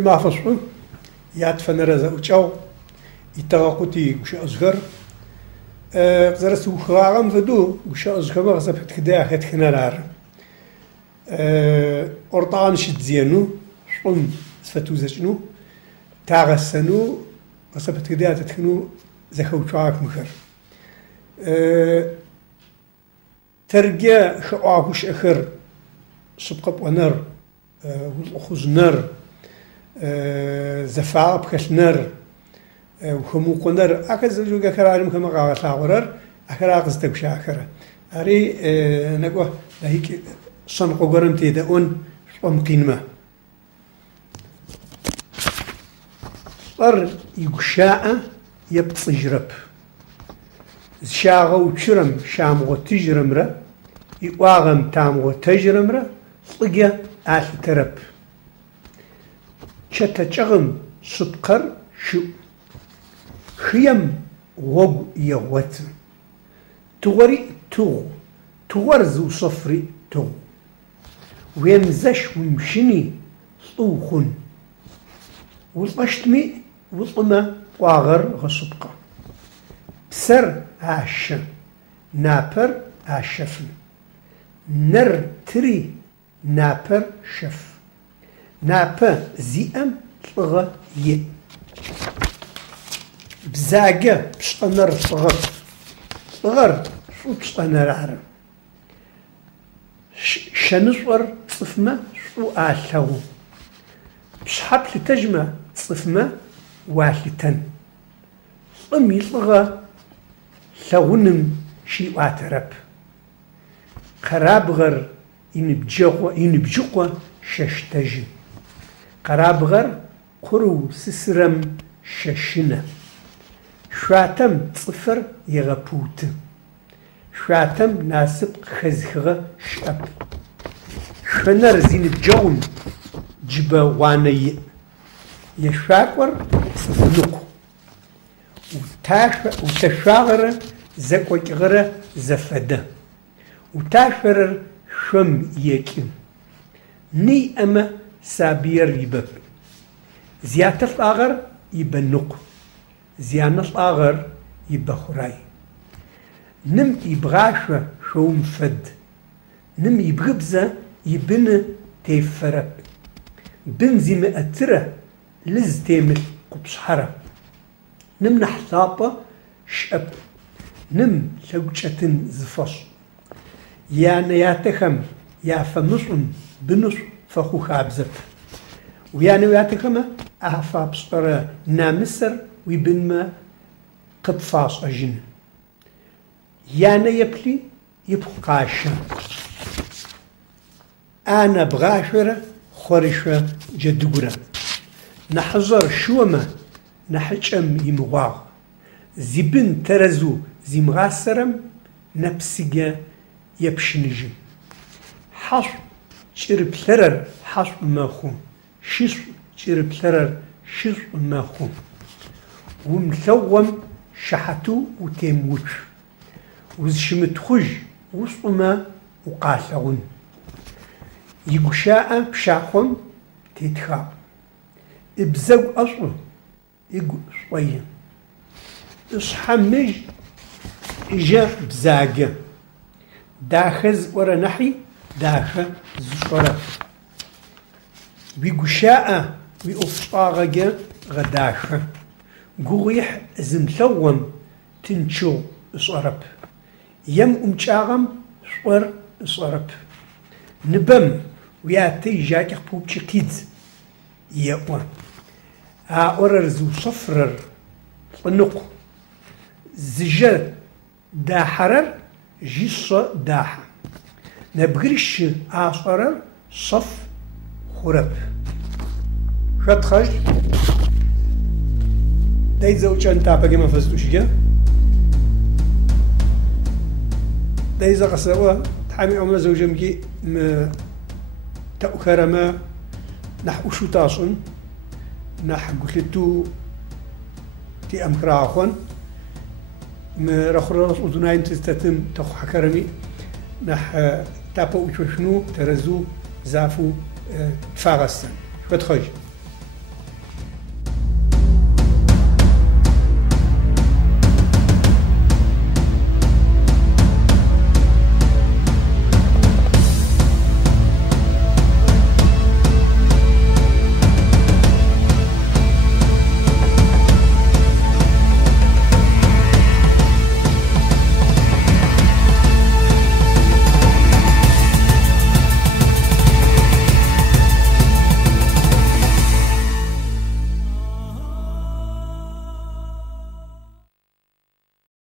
في معفصو ياتفن رزا وشاو يتغاقوتي وش أصغر زرسو خواغم فدو وش أصغر مغزب كدا هتخنا لار أرطان شتزينو شون سفتوزجنو تاغسنو غزب كدا تتخنو زخو شاك مخر ترجع خواهوش أخر سبقب ونر والأخوز نر زفاق بخش نر وخمو قنر أكز جوجا كرارم كما قال ثاورر أخر أكز تبش آخره أري نقوه لهيك صنقو قرم تيدأون ممكن ما صار يقشاء يبتصجرب شاغو تشرم شامغو تجرم را يواغم تامغو تجرم را صقيا آل ترب شتا شغم سبقر شو خيم وغ يغوت تغري تغرزو صفري تو ويمزش ومشني صوخن والقشتمي وطما واغر غصبقه بسر عاش نابر عاشفن نر تري نابر شف نابا زيئم طغى ي بزاقة بشطنر صغر شو بشطنر عرم شنصور صفمة شو آلهو بشحب لتجمع صفمة والتن صمي صغى ثغنم شي واترب قراب غر ينبجقوا ششتجي قراب غر قرو سسرم ششنا شواتم صفر يغبوت شواتم ناسب خزخغ شاب شنر زين بجون جبا واني يشاكور صفنوكو وتشاغر زكوك غرة زفده وتاشر شم يكين ني أما سابير يبب زيادة الآغر يبنق زيادة الآغر يبخراي نم يبغاشة شوم فد نم يبغبزة يبن تيفرب بنزي مأترة لز تيمل قبصحرة نم نحثابة شأب نم شوشة زفص يعني ياتخم يا فمصن بنص فخو خابزب ويعني ياتخم أهفا بصرة نامسر ويبن ما قطفاص أجن يعني يبلي يبقاشا أنا بغاشرة خورشة جدورة نحضر شوما نحجم يمغاغ زبن ترزو زمغاسرم نفسجا يبشنجم حص شرب ثرر حص ماخو شص شرب ثرر شص ماخو ومثوم شحتو وتيموت وزشمت خج وصما وقاسعون يقشاء بشاقهم تتخا ابزو أصل يقو شوية اصحمج إجا بزاقة داخز ورا نحي داخل زفرة بيقشاء ويقفطاغة غداخة قويح زمثوم تنشو صرب يم أمشاغم صور صرب نبم وياتي جاك بوبشي كيدز يقوى أوررزو صفرر نقو زجر دا حرر جيص داحة نبغرش آصرر صف خرب شد خش دايت زوجان تابقى ما فزتوش جا دايزا قصوا تحامي عمنا زوجة مجي تأخر ما نحو شو تاصن نح قلتو تي أمكراخون رخرا أذنين تستتم تخو حكرمي نح تابو شنو ترزو زافو تفاغستن شو تخرج